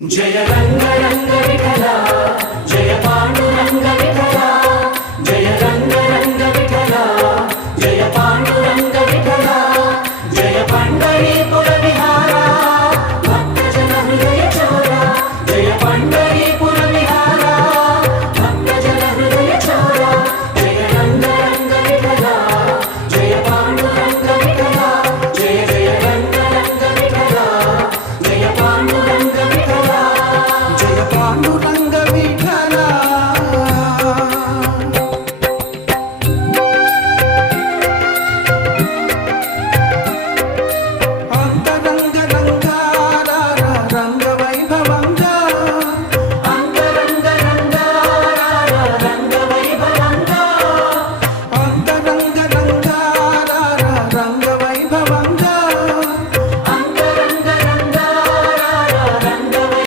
జయ రంగ రంగ విఠల